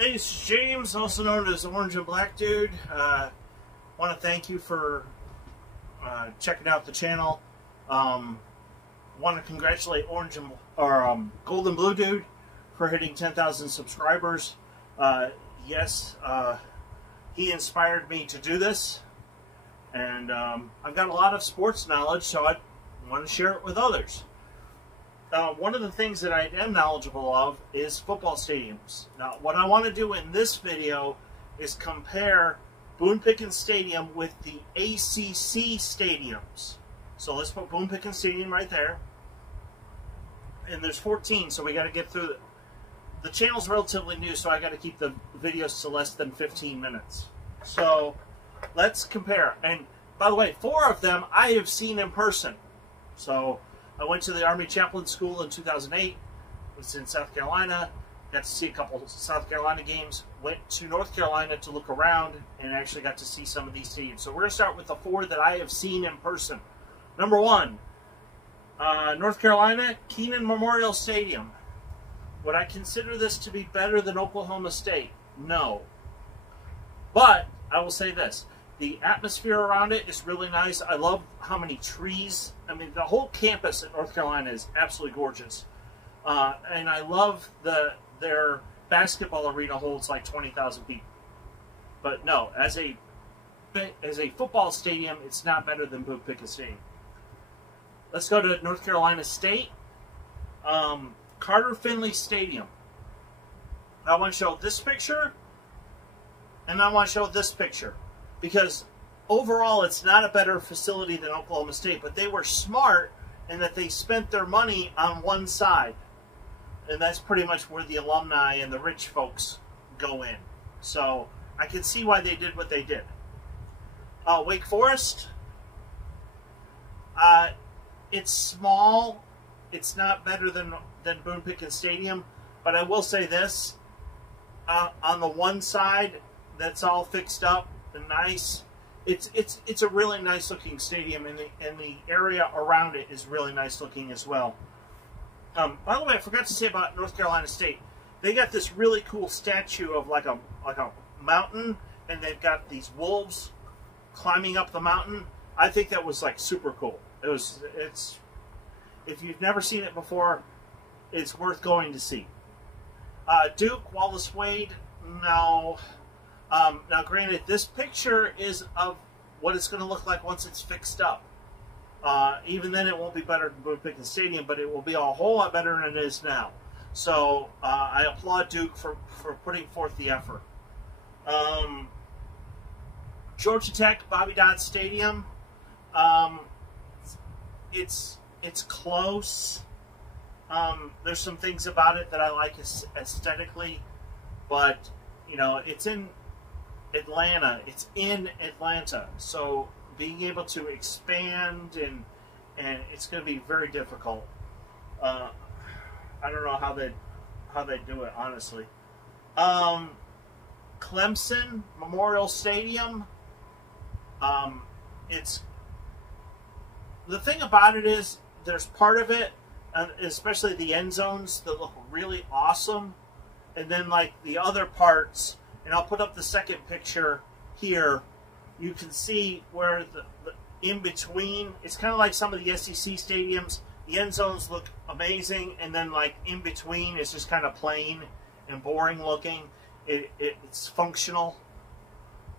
Hey, it's James, also known as Orange and Black Dude. Want to thank you for checking out the channel. Want to congratulate Orange and Golden Blue Dude for hitting 10,000 subscribers. Yes, he inspired me to do this, and I've got a lot of sports knowledge, so I want to share it with others. One of the things that I am knowledgeable of is football stadiums. Now, what I want to do in this video is compare Boone Pickens Stadium with the ACC stadiums. So let's put Boone Pickens Stadium right there. And there's 14, so we got to get through it. The channel's relatively new, so I got to keep the videos to less than 15 minutes. So let's compare. And by the way, 4 of them I have seen in person. So I went to the Army Chaplain School in 2008. Was in South Carolina. Got to see a couple of South Carolina games. Went to North Carolina to look around and actually got to see some of these stadiums. So we're going to start with the 4 that I have seen in person. Number 1, North Carolina, Kenan Memorial Stadium. Would I consider this to be better than Oklahoma State? No. But I will say this. The atmosphere around it is really nice. I love how many trees. I mean, the whole campus at North Carolina is absolutely gorgeous. And I love their basketball arena holds like 20,000 people. But no, as a football stadium, it's not better than Boone Pickens Stadium. Let's go to North Carolina State. Carter Finley Stadium. I want to show this picture, and I want to show this picture. Because overall, it's not a better facility than Oklahoma State, but they were smart in that they spent their money on one side. And that's pretty much where the alumni and the rich folks go in. So I can see why they did what they did. Wake Forest. It's small. It's not better than Boone Pickens Stadium. But I will say this. On the one side, that's all fixed up and nice. It's a really nice looking stadium, and the area around it is really nice looking as well. By the way, I forgot to say about North Carolina State. They got this really cool statue of like a mountain, and they've got these wolves climbing up the mountain. I think that was like super cool. It's if you've never seen it before, it's worth going to see. Duke, Wallace Wade, no. Now, granted, this picture is of what it's going to look like once it's fixed up. Even then, it won't be better than Boone Pickens Stadium, but it will be a whole lot better than it is now. So, I applaud Duke for putting forth the effort. Georgia Tech, Bobby Dodd Stadium. It's close. There's some things about it that I like aesthetically, but you know, it's in Atlanta. It's in Atlanta, so being able to expand and it's going to be very difficult. I don't know how they do it, honestly. Clemson Memorial Stadium. It's the thing about it is there's part of it, especially the end zones, that look really awesome, and then like the other parts. And I'll put up the second picture here. You can see where the in between, it's kind of like some of the SEC stadiums. The end zones look amazing, and then like in between, it's just kind of plain and boring looking. It's functional,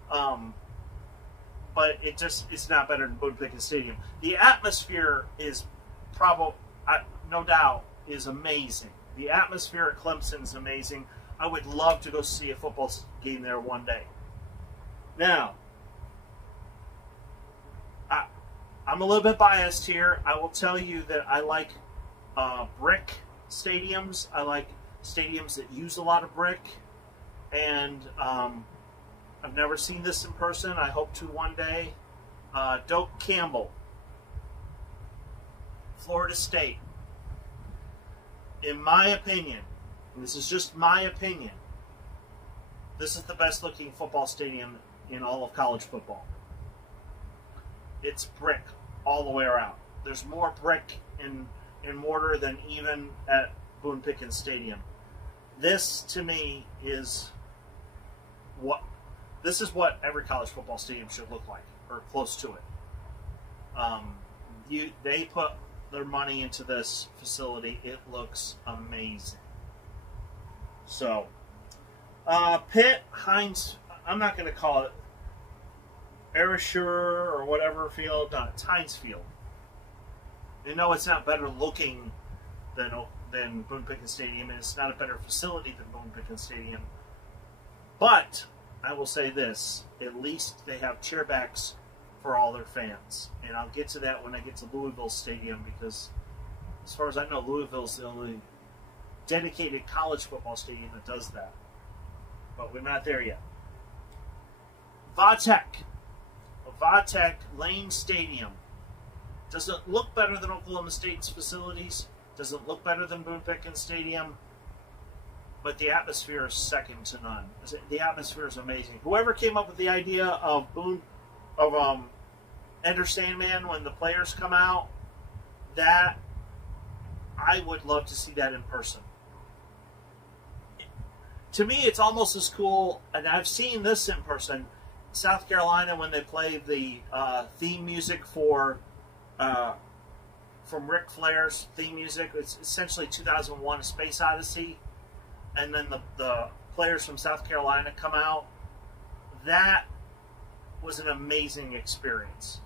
but it's not better than Boone Pickens Stadium. The atmosphere is probably, no doubt, is amazing. The atmosphere at Clemson is amazing. I would love to go see a football game there one day. Now, I'm a little bit biased here. I will tell you that I like brick stadiums. I like stadiums that use a lot of brick. And I've never seen this in person. I hope to one day. Doak Campbell, Florida State. In my opinion, and this is just my opinion, this is the best looking football stadium in all of college football. It's brick all the way around. There's more brick and mortar than even at Boone Pickens Stadium. This, to me, is this is what every college football stadium should look like, or close to it. They put their money into this facility. It looks amazing. So, Pitt, Heinz, I'm not going to call it Arisher or whatever field. No, it's Heinz Field. You know, it's not better looking than Boone Pickens Stadium, and it's not a better facility than Boone Pickens Stadium. But I will say this: at least they have chairbacks for all their fans, and I'll get to that when I get to Louisville Stadium, because as far as I know, Louisville's the only dedicated college football stadium that does that. But we're not there yet. Vatech Lane Stadium doesn't look better than Oklahoma State's facilities, doesn't look better than Boone Pickens Stadium, but the atmosphere is second to none. The atmosphere is amazing. Whoever came up with the idea of Enter Sandman when the players come out, that I would love to see that in person. To me, it's almost as cool, and I've seen this in person. South Carolina, when they play the theme music from Ric Flair's theme music, it's essentially 2001: A Space Odyssey, and then the players from South Carolina come out. That was an amazing experience,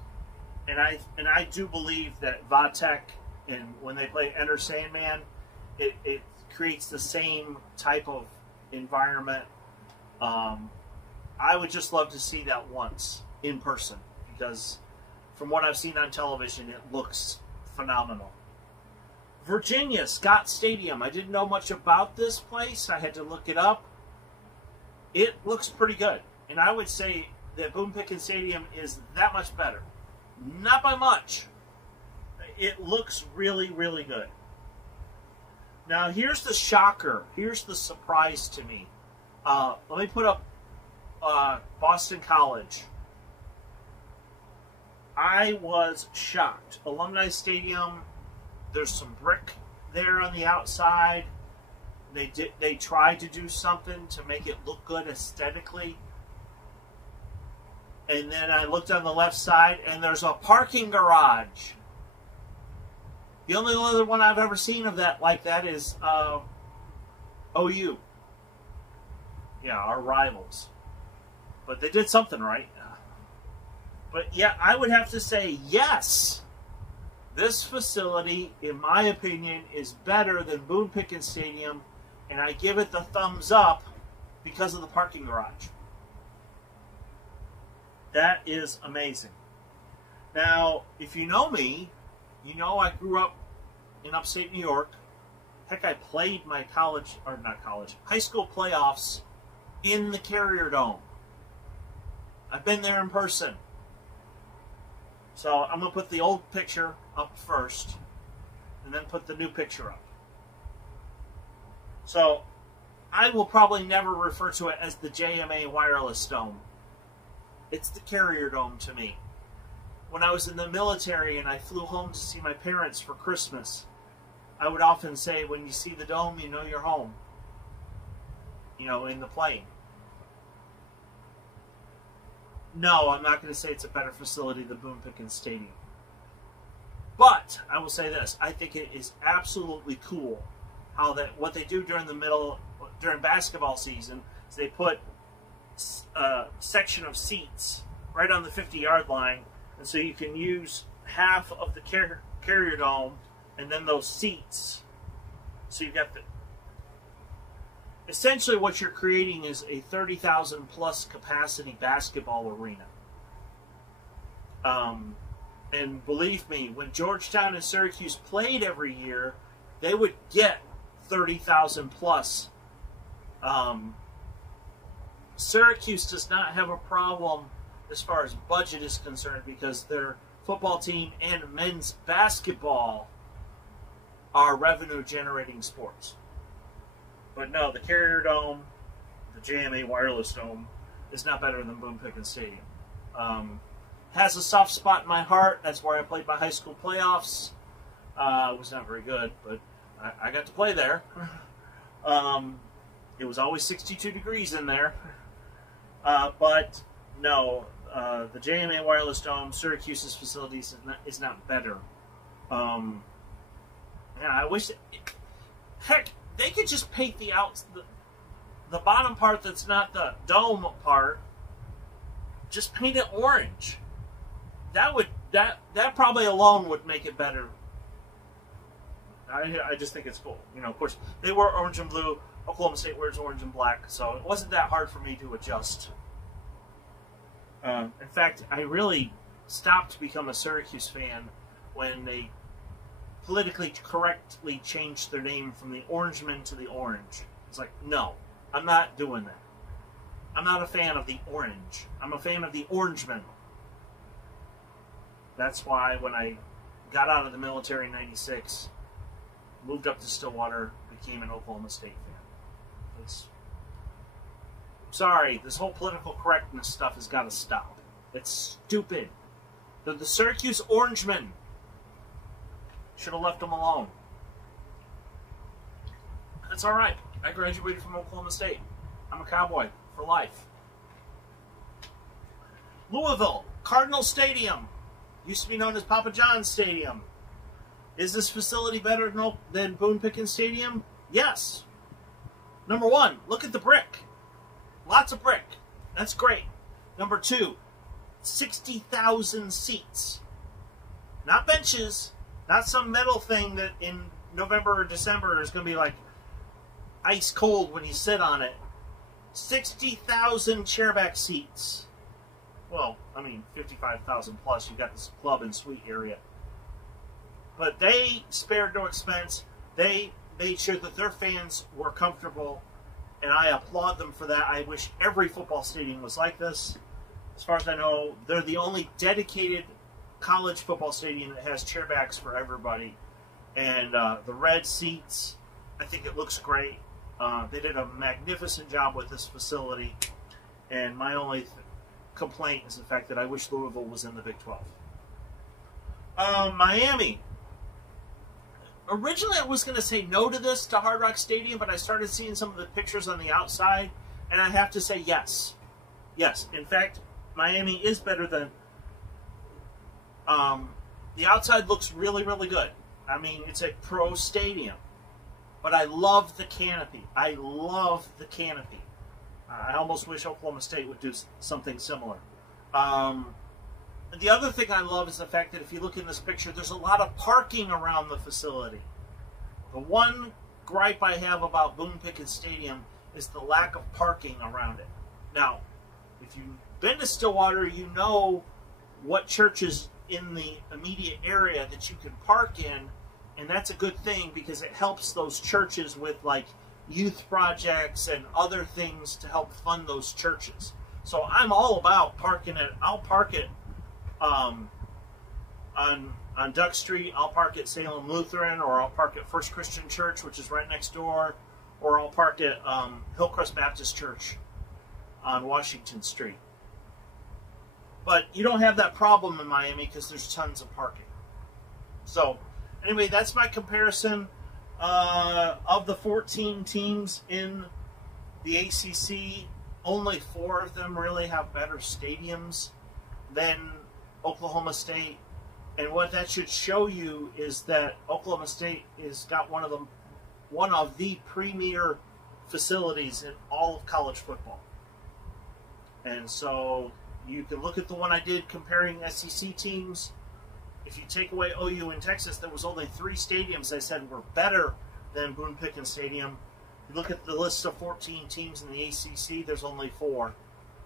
and I do believe that Vatech, and when they play Enter Sandman, it creates the same type of environment. I would just love to see that once in person, because from what I've seen on television, it looks phenomenal. Virginia, Scott Stadium. I didn't know much about this place. I had to look it up. It looks pretty good, and I would say that Boone Pickens Stadium is that much better. Not by much. It looks really, really good. Now, here's the shocker. Here's the surprise to me. Let me put up Boston College. I was shocked. Alumni Stadium, there's some brick there on the outside. They tried to do something to make it look good aesthetically. And then I looked on the left side, and there's a parking garage. The only other one I've ever seen of that like that is OU. Yeah, our rivals. But they did something right. But yeah, I would have to say yes. This facility, in my opinion, is better than Boone Pickens Stadium, and I give it the thumbs up because of the parking garage. That is amazing. Now, if you know me, you know I grew up in upstate New York. Heck, I played my high school playoffs in the Carrier Dome. I've been there in person. So I'm going to put the old picture up first, and then put the new picture up. So I will probably never refer to it as the JMA Wireless Dome. It's the Carrier Dome to me. When I was in the military and I flew home to see my parents for Christmas, I would often say, when you see the dome, you know you're home. You know, in the plane. No, I'm not going to say it's a better facility than Boone Pickens Stadium. But I will say this: I think it is absolutely cool how what they do during basketball season is they put a section of seats right on the 50-yard line, and so you can use half of the Carrier Dome and then those seats. So you've got essentially what you're creating is a 30,000 plus capacity basketball arena. And believe me, when Georgetown and Syracuse played every year, they would get 30,000 plus. Syracuse does not have a problem as far as budget is concerned, because their football team and men's basketball are revenue-generating sports. But no, the Carrier Dome, the JMA Wireless Dome, is not better than Boone Pickens Stadium. Has a soft spot in my heart. That's where I played my high school playoffs. It was not very good, but I got to play there. It was always 62 degrees in there. But no, the JMA Wireless Dome, Syracuse's facilities is not better. Yeah, I wish. Heck, they could just paint the bottom part that's not the dome part. Just paint it orange. That probably alone would make it better. I just think it's cool. You know, of course, they were orange and blue. Oklahoma State wears orange and black, so it wasn't that hard for me to adjust. In fact, I really stopped to become a Syracuse fan when they politically correctly changed their name from the Orangemen to the Orange. It's like, no, I'm not doing that. I'm not a fan of the orange. I'm a fan of the Orangemen. That's why when I got out of the military in '96, moved up to Stillwater, became an Oklahoma State fan. Sorry, this whole political correctness stuff has got to stop. It's stupid. They're the Syracuse Orangemen. Should have left them alone. That's all right. I graduated from Oklahoma State. I'm a Cowboy for life. Louisville, Cardinal Stadium. Used to be known as Papa John's Stadium. Is this facility better than Boone Pickens Stadium? Yes. Number one, look at the brick. Lots of brick. That's great. Number two, 60,000 seats. Not benches. Not some metal thing that in November or December is going to be like ice cold when you sit on it. 60,000 chairback seats. Well, I mean, 55,000 plus. You got this club and suite area. But they spared no expense. They made sure that their fans were comfortable, and I applaud them for that. I wish every football stadium was like this. As far as I know, they're the only dedicated college football stadium that has chairbacks for everybody. And the red seats, I think it looks great. They did a magnificent job with this facility. And my only complaint is the fact that I wish Louisville was in the Big 12. Miami. Originally, I was going to say no to this, to Hard Rock Stadium, but I started seeing some of the pictures on the outside, and I have to say yes. Yes. In fact, Miami is better than... the outside looks really, really good. I mean, it's a pro stadium. But I love the canopy. I love the canopy. I almost wish Oklahoma State would do something similar. The other thing I love is the fact that if you look in this picture, there's a lot of parking around the facility. The one gripe I have about Boone Pickens Stadium is the lack of parking around it. Now, if you've been to Stillwater, you know what churches in the immediate area that you can park in, and that's a good thing because it helps those churches with like youth projects and other things to help fund those churches. So I'm all about parking it. I'll park it on Duck Street. I'll park at Salem Lutheran, or I'll park at First Christian Church, which is right next door, or I'll park at Hillcrest Baptist Church on Washington Street. But you don't have that problem in Miami because there's tons of parking. So anyway, that's my comparison of the 14 teams in the ACC. Only 4 of them really have better stadiums than Oklahoma State. And what that should show you is that Oklahoma State has got one of the premier facilities in all of college football. And so you can look at the one I did comparing SEC teams. If you take away OU in Texas, there was only 3 stadiums I said were better than Boone Pickens Stadium. You look at the list of 14 teams in the ACC, there's only 4.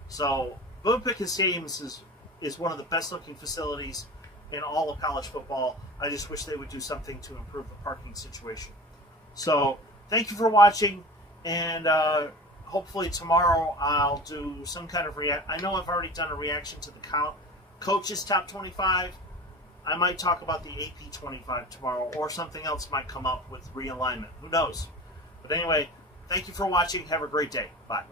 So Boone Pickens Stadium is one of the best looking facilities in all of college football. I just wish they would do something to improve the parking situation. So thank you for watching, and hopefully tomorrow I'll do some kind of I know I've already done a reaction to the coaches top 25. I might talk about the AP 25 tomorrow, or something else might come up with realignment. Who knows? But anyway, thank you for watching. Have a great day. Bye.